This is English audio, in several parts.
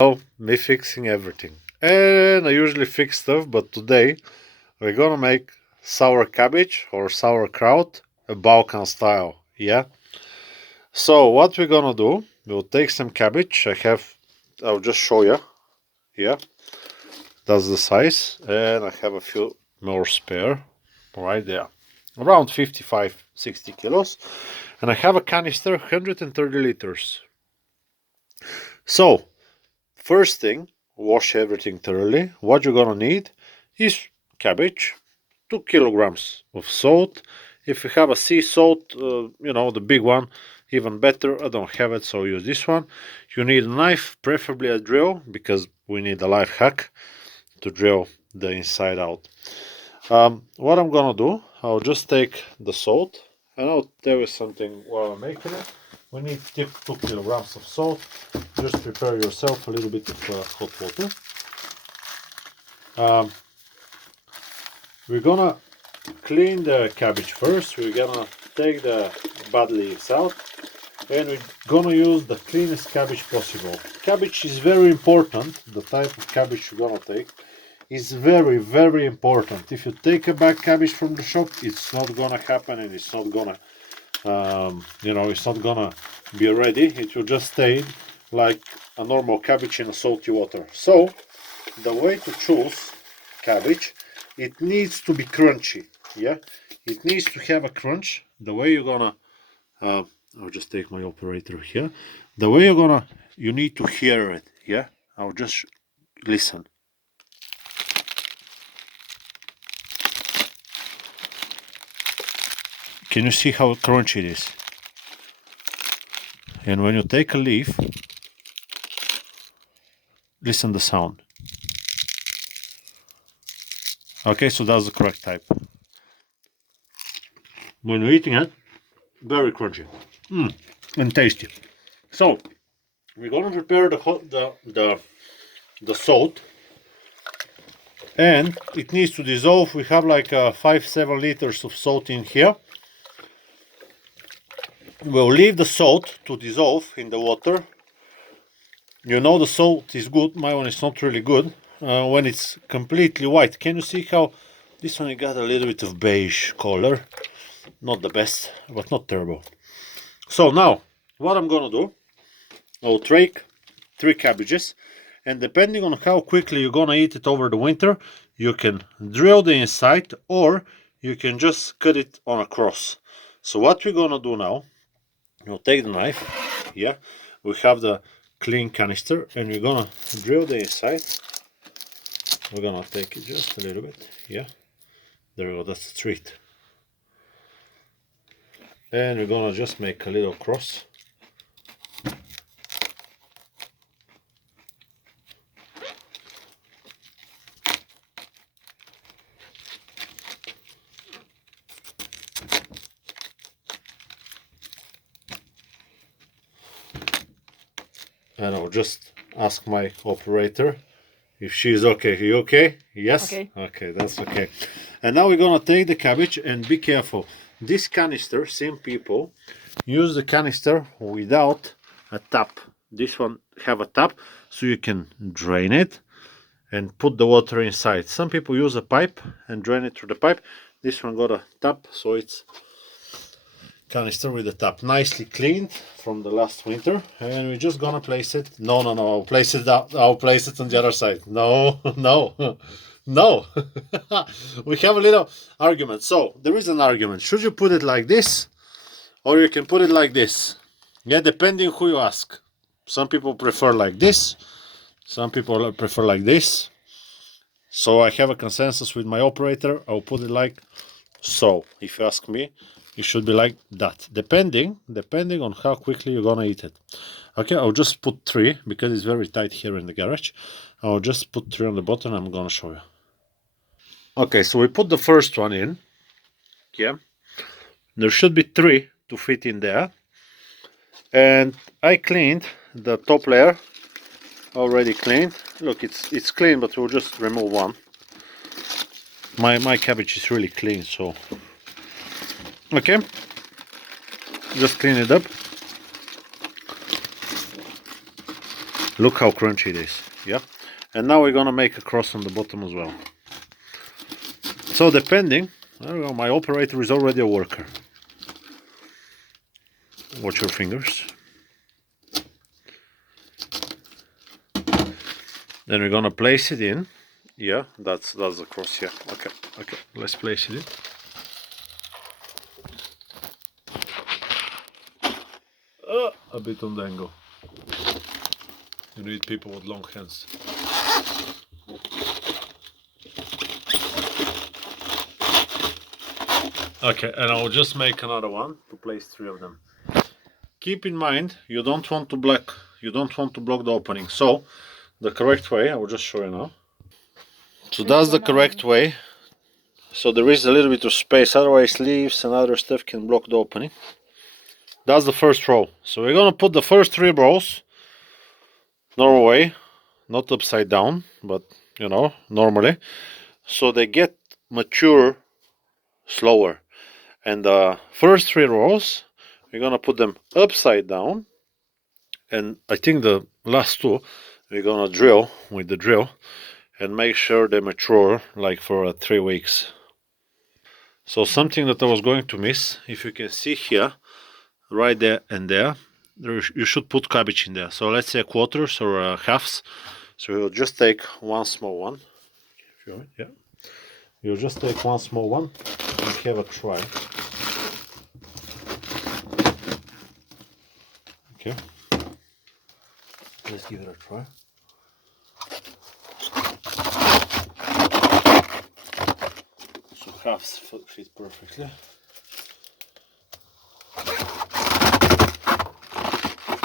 Oh, me fixing everything. And I usually fix stuff, but today we're gonna make sour cabbage or sauerkraut, a Balkan style. Yeah. So what we're gonna do? We'll take some cabbage. I'll just show you. Yeah. That's the size, and I have a few more spare right there, around 55, 60 kilos, and I have a canister, 130 liters. So first thing, wash everything thoroughly. What you're gonna need is cabbage, 2 kilograms of salt. If you have a sea salt, the big one, even better. I don't have it, so use this one. You need a knife, preferably a drill, because we need a life hack to drill the inside out. What I'm gonna do, I'll just take the salt, and I'll tell you something while I'm making it. We need 2 kilograms of salt. Just prepare yourself a little bit of hot water. We're gonna clean the cabbage first. We're gonna take the bad leaves out, and we're gonna use the cleanest cabbage possible. Cabbage is very important. The type of cabbage you're gonna take is very, very important. If you take a bad cabbage from the shop, it's not gonna happen, and it's not gonna it's not gonna be ready. It will just stay like a normal cabbage in a salty water. So the way to choose cabbage, it needs to be crunchy. Yeah, it needs to have a crunch. The way you're gonna I'll just take my operator here. The way you need to hear it. Yeah, I'll just listen. Can you see how crunchy it is? And when you take a leaf, listen the sound. Okay, so that's the correct type. When you're eating it, very crunchy and tasty. So we're gonna prepare the salt, and it needs to dissolve. We have like 5-7 liters of salt in here. We'll leave the salt to dissolve in the water. You know the salt is good. My one is not really good. When it's completely white, can you see how this one got a little bit of beige color? Not the best, but not terrible. So now, what I'm gonna do, I'll take 3 cabbages, and depending on how quickly you're gonna eat it over the winter, you can drill the inside, or you can just cut it on a cross. So what we're gonna do now, we'll take the knife. Yeah, we have the clean canister, and we're gonna drill the inside. We're gonna take it just a little bit. Yeah, there we go. That's the treat. And we're gonna just make a little cross. And I'll just ask my operator if she's okay. You okay? Yes? Okay. Okay, that's okay. And now we're gonna take the cabbage, and be careful. This canister, some people use the canister without a tap. This one have a tap, so you can drain it and put the water inside. Some people use a pipe and drain it through the pipe. This one got a tap, so it's canister with the tap, nicely cleaned from the last winter, and we're just gonna place it. No, I'll place it on the other side. No. No. We have a little argument. So there is an argument. Should you put it like this, or you can put it like this? Yeah, depending who you ask. Some people prefer like this, some people prefer like this. So I have a consensus with my operator. I'll put it like so. If you ask me, it should be like that, depending on how quickly you're gonna eat it. Okay, I'll just put 3 because it's very tight here in the garage. I'll just put 3 on the bottom. I'm gonna show you. Okay, so we put the first one in. Yeah, there should be 3 to fit in there. And I cleaned the top layer, already cleaned. Look, it's clean, but we'll just remove one. My cabbage is really clean, so okay, just clean it up. Look how crunchy it is. Yeah. And now we're gonna make a cross on the bottom as well. So depending, I don't know, my operator is already a worker. Watch your fingers. Then we're gonna place it in. Yeah, that's the cross. Yeah. Okay. Let's place it in. A bit on the angle. You need people with long hands. Okay, and I'll just make another one to place 3 of them. Keep in mind, you don't want to block the opening. So the correct way, I will just show you now. So that's the correct way. So there is a little bit of space, otherwise leaves and other stuff can block the opening. That's the first row. So we're gonna put the first 3 rows normal way, not upside down, but you know, normally. So they get mature slower. And the first 3 rows, we're gonna put them upside down. And I think the last 2, we're gonna drill with the drill and make sure they mature like for 3 weeks. So something that I was going to miss, if you can see here, right there and there, you should put cabbage in there. So let's say quarters or halves. So you'll just take one small one. Yeah. You'll just take one small one and have a try. Okay. Let's give it a try. So halves fit perfectly.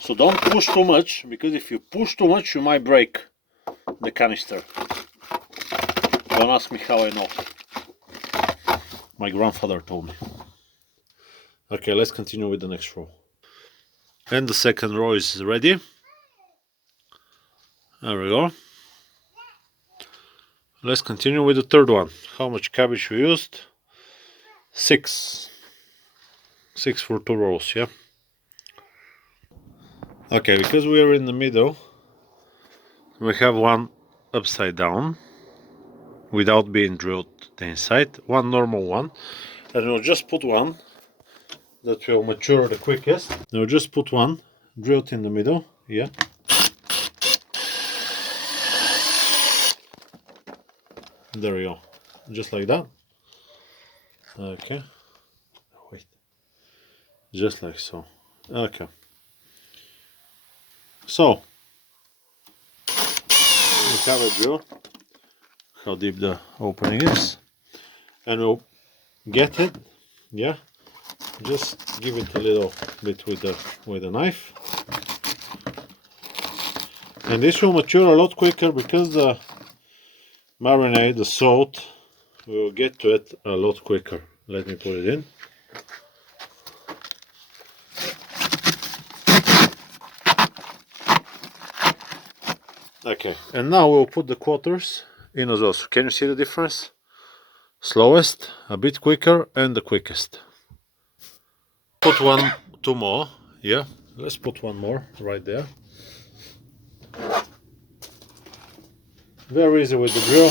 So don't push too much, because if you push too much you might break the canister. Don't ask me how I know. My grandfather told me. Okay, let's continue with the next row. And the second row is ready. There we go. Let's continue with the third one. How much cabbage we used? 6. 6 for 2 rows, yeah? Okay, because we are in the middle, we have one upside down without being drilled the inside, one normal one, and we'll just put one that will mature the quickest. We'll just put one drilled in the middle, yeah. There we go, just like that. Okay, wait, just like so. Okay, so we have a drill, how deep the opening is, and we'll get it, yeah. Just give it a little bit with the knife, and this will mature a lot quicker because the marinade, the salt, will get to it a lot quicker. Let me put it in. Okay, and now we'll put the quarters in as well. So can you see the difference? Slowest, a bit quicker, and the quickest. Put 2 more, yeah. Let's put 1 more right there. Very easy with the drill.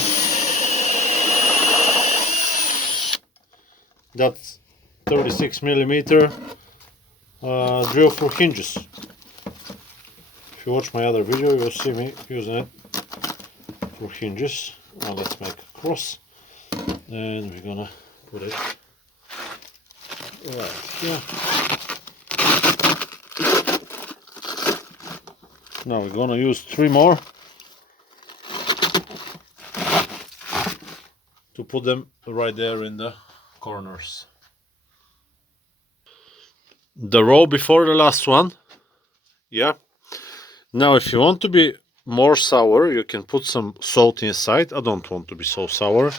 That's 36mm drill for hinges. If you watch my other video, you'll see me using it for hinges. Now let's make a cross, and we're gonna put it right here. Now we're gonna use 3 more to put them right there in the corners. The row before the last one, yeah. Now if you want to be more sour, you can put some salt inside. I don't want to be so sour,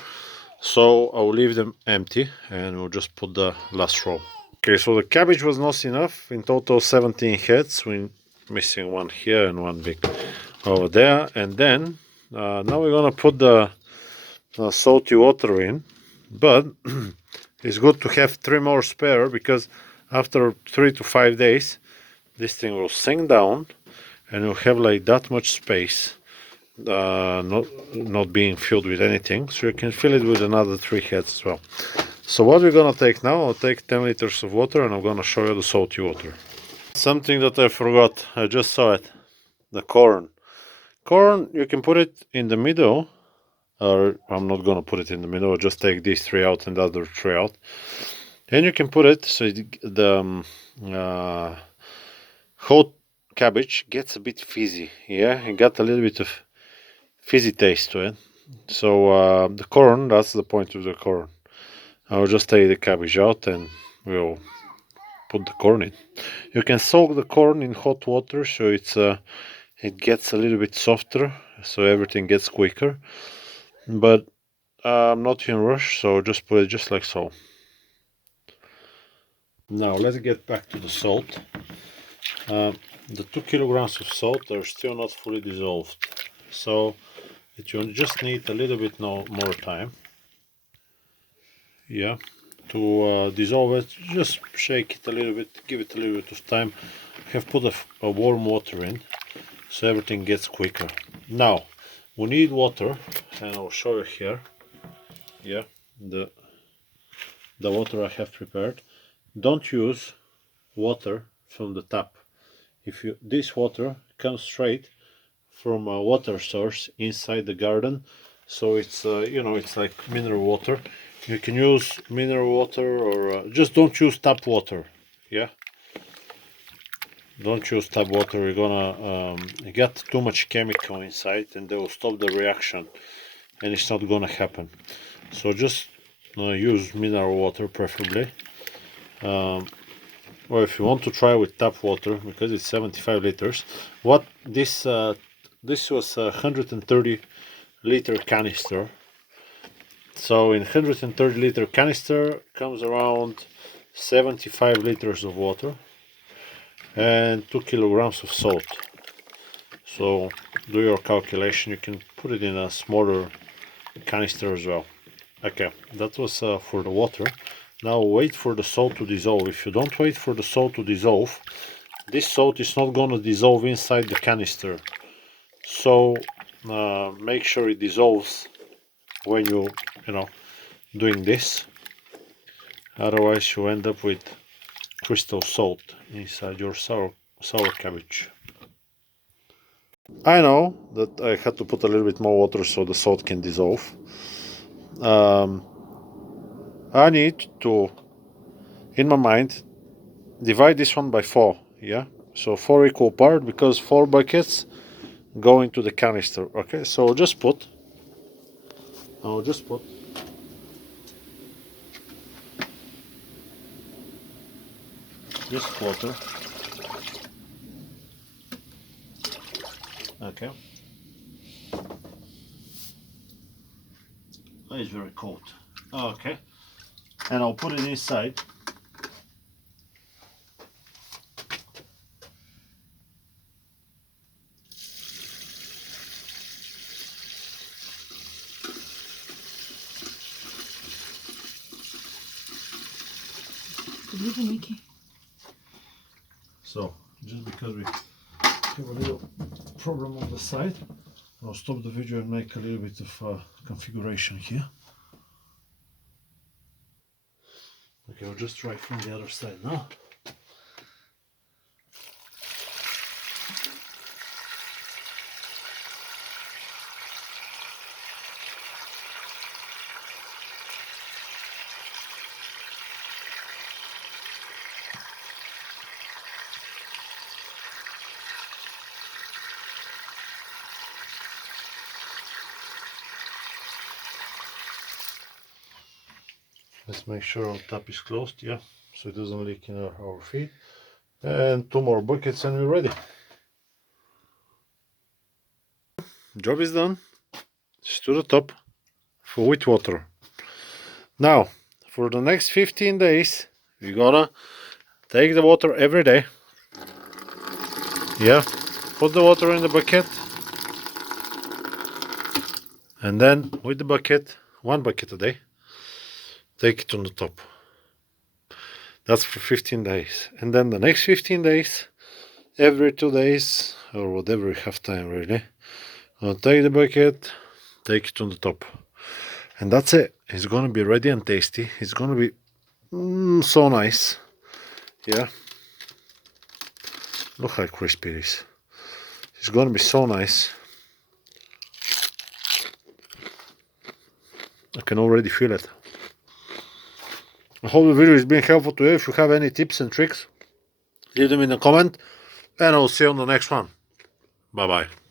so I'll leave them empty and we'll just put the last row. Okay, so the cabbage was not enough. In total 17 heads. We're missing 1 here and 1 big over there. And then now we're gonna put the salty water in, but it's good to have 3 more spare, because after 3 to 5 days this thing will sink down and you'll have like that much space, not being filled with anything, so you can fill it with another 3 heads as well. So what we're gonna take now, I'll take 10 liters of water and I'm gonna show you the salty water. Something that I forgot, I just saw it, the corn. Corn, you can put it in the middle, or I'm not gonna put it in the middle, I'll just take these 3 out and the other 3 out. And you can put it so the whole cabbage gets a bit fizzy, yeah, it got a little bit of fizzy taste to it. So the corn, that's the point of the corn. I'll just take the cabbage out and we'll put the corn in. You can soak the corn in hot water so it gets a little bit softer, so everything gets quicker. But I'm not in a rush, so just put it just like so. Now let's get back to the salt. The 2 kilograms of salt are still not fully dissolved, so you just need a little bit more time. Yeah, to dissolve it, just shake it a little bit, give it a little bit of time. I have put a warm water in, so everything gets quicker. Now, we need water, and I'll show you here. Yeah, the water I have prepared. Don't use water from the tap. This water comes straight from a water source inside the garden, so it's it's like mineral water. You can use mineral water, or just don't use tap water. Yeah, don't use tap water. You're gonna get too much chemical inside and they will stop the reaction and it's not gonna happen. So just use mineral water preferably, or if you want to try with tap water, because it's 75 liters. What this was a 130 liter canister. So in 130 liter canister comes around 75 liters of water and 2 kilograms of salt. So do your calculation, you can put it in a smaller canister as well. Okay, that was for the water. Now wait for the salt to dissolve. If you don't wait for the salt to dissolve, this salt is not going to dissolve inside the canister. So make sure it dissolves when you doing this, otherwise you end up with crystal salt inside your sour cabbage. I know that I had to put a little bit more water so the salt can dissolve. I need to, in my mind, divide this one by 4. Yeah, so 4 equal part, because 4 buckets go into the canister. Okay, so I'll just put just water. Okay. Oh, it's very cold. Okay. And I'll put it inside. So, just because we have a little problem on the side, I'll stop the video and make a little bit of configuration here. Okay, I'll just try from the other side now. Let's make sure our tap is closed, yeah, so it doesn't leak in our feed. And 2 more buckets and we're ready. Job is done. It's to the top for with water. Now, for the next 15 days, we're gonna take the water every day. Yeah, put the water in the bucket. And then with the bucket, 1 bucket a day, take it on the top. That's for 15 days. And then the next 15 days, every 2 days or whatever you have time, really. I'll take the bucket, take it on the top, and that's it. It's gonna be ready and tasty. It's gonna be so nice. Yeah, look how crispy it is. It's gonna be so nice. I can already feel it. I hope the video is being helpful to you. If you have any tips and tricks, leave them in the comment, and I'll see you on the next one. Bye bye.